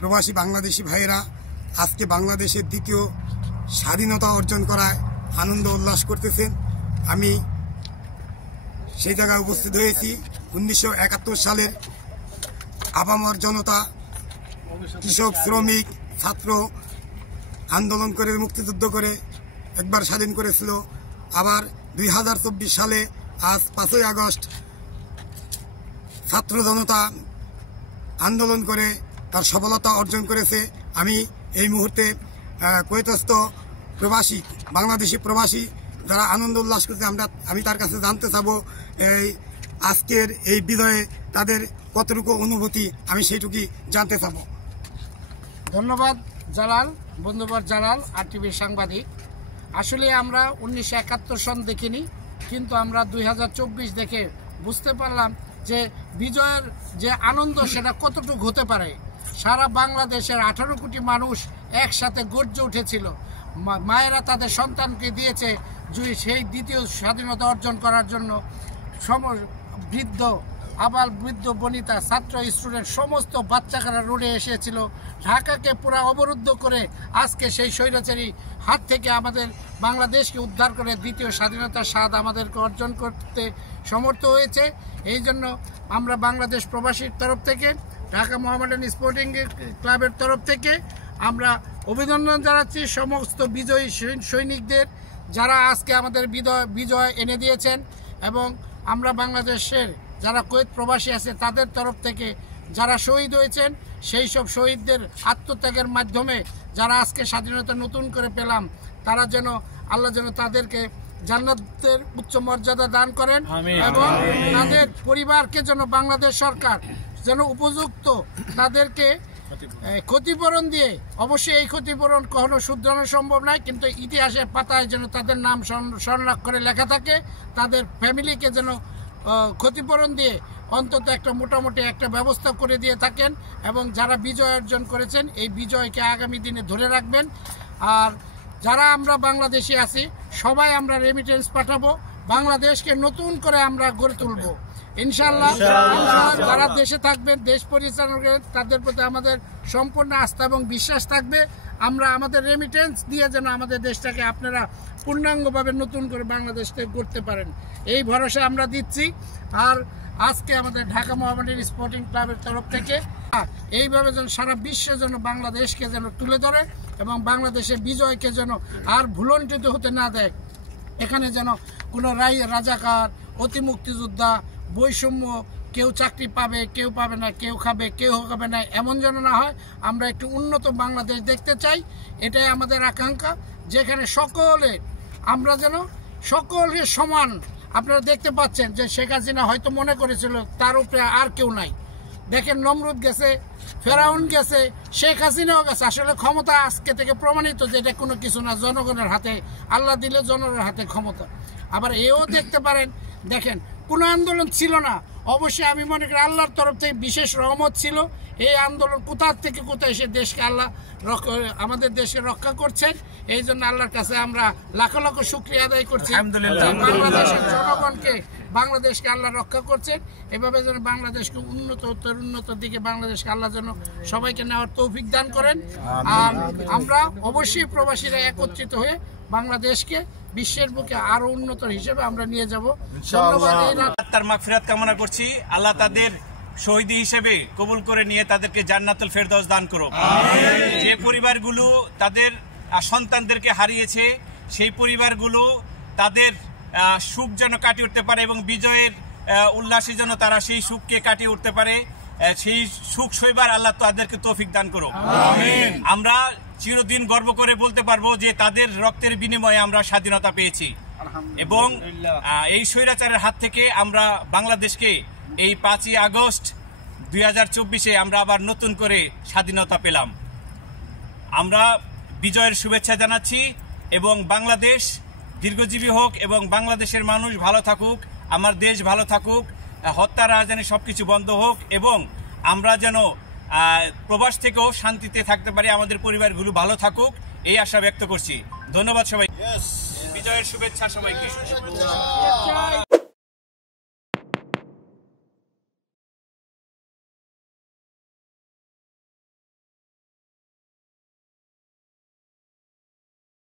প্রবাসী বাংলাদেশি ভাইয়েরা আজকে বাংলাদেশের দ্বিতীয় স্বাধীনতা অর্জন করায় আনন্দ উল্লাস করতেছেন। আমি সেই জায়গায় উপস্থিত হয়েছি। 1971 সালের আপামর জনতা, কৃষক, শ্রমিক, ছাত্র আন্দোলন করে মুক্তিযুদ্ধ করে একবার স্বাধীন করেছিল। আবার 2024 সালে আজ 5ই আগস্ট ছাত্র জনতা আন্দোলন করে তার সফলতা অর্জন করেছে। আমি এই মুহূর্তে কুয়েতস্থ প্রবাসী বাংলাদেশি প্রবাসী যারা আনন্দ উল্লাস করছে আমি তার কাছে জানতে চাবো এই আজকের এই বিজয়ে তাদের কতটুকু অনুভূতি, আমি সেইটুকুই জানতে চাবো। ধন্যবাদ জালাল, বন্ধুবর জালাল, আরটিভির সাংবাদিক। আসলে আমরা 1971 সন দেখিনি, কিন্তু আমরা 2024 দেখে বুঝতে পারলাম যে বিজয়ের যে আনন্দ সেটা কতটুকু হতে পারে। সারা বাংলাদেশের 18 কোটি মানুষ একসাথে গর্জে উঠেছিল। মায়েরা তাদের সন্তানকে দিয়েছে সেই দ্বিতীয় স্বাধীনতা অর্জন করার জন্য। বৃদ্ধ, আবাল বৃদ্ধ বনিতা, ছাত্র, স্টুডেন্ট সমস্ত বাচ্চারা রোডে এসেছিল। ঢাকাকে পুরো অবরুদ্ধ করে আজকে সেই স্বৈরাচারী হাত থেকে আমাদের বাংলাদেশকে উদ্ধার করে দ্বিতীয় স্বাধীনতার স্বাদ আমাদেরকে অর্জন করতে সমর্থ হয়েছে। এই জন্য আমরা বাংলাদেশ প্রবাসীর তরফ থেকে, ঢাকা মোহামেডান স্পোর্টিং ক্লাবের তরফ থেকে আমরা অভিনন্দন জানাচ্ছি সমস্ত বিজয়ী সৈনিকদের, যারা আজকে আমাদের বিজয় এনে দিয়েছেন। এবং আমরা বাংলাদেশের যারা কুয়েত প্রবাসী আছে তাদের তরফ থেকে যারা শহীদ হয়েছেন, সেই সব শহীদদের আত্মত্যাগের মাধ্যমে যারা আজকে স্বাধীনতা নতুন করে পেলাম, তারা যেন আল্লাহ যেন তাদেরকে জান্নাতের উচ্চ মর্যাদা দান করেন এবং তাদের পরিবারকে যেন বাংলাদেশ সরকার যেন উপযুক্ত তাদেরকে ক্ষতিপূরণ দিয়ে, অবশ্যই এই ক্ষতিপূরণ কখনো শুধরানো সম্ভব নয়, কিন্তু ইতিহাসের পাতায় যেন তাদের নাম সংরক্ষণ করে লেখা থাকে, তাদের ফ্যামিলিকে যেন ক্ষতিপূরণ দিয়ে অন্তত একটা মোটামুটি একটা ব্যবস্থা করে দিয়ে থাকেন। এবং যারা বিজয় অর্জন করেছেন এই বিজয়কে আগামী দিনে ধরে রাখবেন। আর যারা আমরা বাংলাদেশে আছি সবাই আমরা রেমিটেন্স পাঠাবো, বাংলাদেশকে নতুন করে আমরা গড়ে তুলব ইনশাআল্লাহ। যারা দেশে থাকবেন, দেশ পরিচালনা করেন, তাদের প্রতি আমাদের সম্পূর্ণ আস্থা এবং বিশ্বাস থাকবে। আমরা আমাদের রেমিটেন্স দিয়ে যেন আমাদের দেশটাকে আপনারা পূর্ণাঙ্গভাবে নতুন করে বাংলাদেশকে গড়তে পারেন, এই ভরসা আমরা দিচ্ছি। আর আজকে আমাদের ঢাকা মোহামেডান স্পোর্টিং ক্লাবের তরফ থেকে এইভাবে যেন সারা বিশ্বে যেন বাংলাদেশকে যেন তুলে ধরে এবং বাংলাদেশের বিজয়কে যেন আর ভুলণ্ঠিত হতে না দেয়। এখানে যেন কোনো রাজাকার, অতি মুক্তিযোদ্ধা, বৈষম্য, কেউ চাকরি পাবে কেউ পাবে না, কেউ খাবে কেউ খাবে না, এমন যেন না হয়। আমরা একটু উন্নত বাংলাদেশ দেখতে চাই, এটাই আমাদের আকাঙ্ক্ষা, যেখানে আমরা যেন সকলের সমান। আপনারা দেখতে পাচ্ছেন যে শেখ হাসিনা হয়তো মনে করেছিল তার উপরে আর কেউ নাই। দেখেন নমরুদ গেছে, ফেরাউন গেছে, শেখ হাসিনাও গেছে। আসলে ক্ষমতা আজকে থেকে প্রমাণিত যে এটা কোনো কিছু না, জনগণের হাতে, আল্লাহ দিলে জনগণের হাতে ক্ষমতা। আবার এও দেখতে পারেন, দেখেন কোনো আন্দোলন ছিল না, অবশ্যই আমি মনে করি আল্লাহর তরফ থেকে বিশেষ রহমত ছিল। এই আন্দোলন কোথার থেকে কোথায় এসে দেশকে আল্লাহ আমাদের দেশকে রক্ষা করছেন। এই জন্য আল্লাহর কাছে আমরা লাখ লাখ শুকরিয়া আদায় করছি। বাংলাদেশের জনগণকে, বাংলাদেশকে আল্লাহ রক্ষা করছেন। এভাবে যেন বাংলাদেশকে উন্নত দিকে বাংলাদেশকে আল্লাহ যেন সবাইকে নেওয়ার তৌফিক দান করেন। আর আমরা অবশ্যই প্রবাসীরা একত্রিত হয়ে বাংলাদেশকে বিশ্বের বুকে আরো উন্নত হিসেবে আমরা নিয়ে যাব। তার মাগফিরাত কামনা করছি। আল্লাহ তাদের শহীদ হিসেবে কবুল করে নিয়ে তাদেরকে জান্নাতুল ফেরদৌস দান করুক। যে পরিবারগুলো তাদের সন্তানদেরকে হারিয়েছে, সেই পরিবারগুলো তাদের সুখ যেন কাটিয়ে উঠতে পারে এবং বিজয়ের উল্লাসে যেন তারা সেই সুখকে কাটিয়ে উঠতে পারে, সেই সুখ সইবার আল্লাহ তাদেরকে তৌফিক দান করুক। আমরা চিরদিন গর্ব করে বলতে পারবো যে তাদের রক্তের বিনিময়ে আমরা স্বাধীনতা পেয়েছি এবং এই স্বৈরাচারের হাত থেকে আমরা বাংলাদেশকে এই 5ই আগস্ট 2024 আমরা আবার নতুন করে স্বাধীনতা পেলাম। আমরা বিজয়ের শুভেচ্ছা জানাচ্ছি এবং বাংলাদেশ দীর্ঘজীবী হোক এবং বাংলাদেশের মানুষ ভালো থাকুক, আমার দেশ ভালো থাকুক, হত্যা রাজধানী সবকিছু বন্ধ হোক এবং আমরা যেন প্রবাস থেকেও শান্তিতে থাকতে পারি, আমাদের পরিবারগুলো ভালো থাকুক, এই আশা ব্যক্ত করছি। ধন্যবাদ সবাই। বিজয়ের শুভেচ্ছা সবাইকে।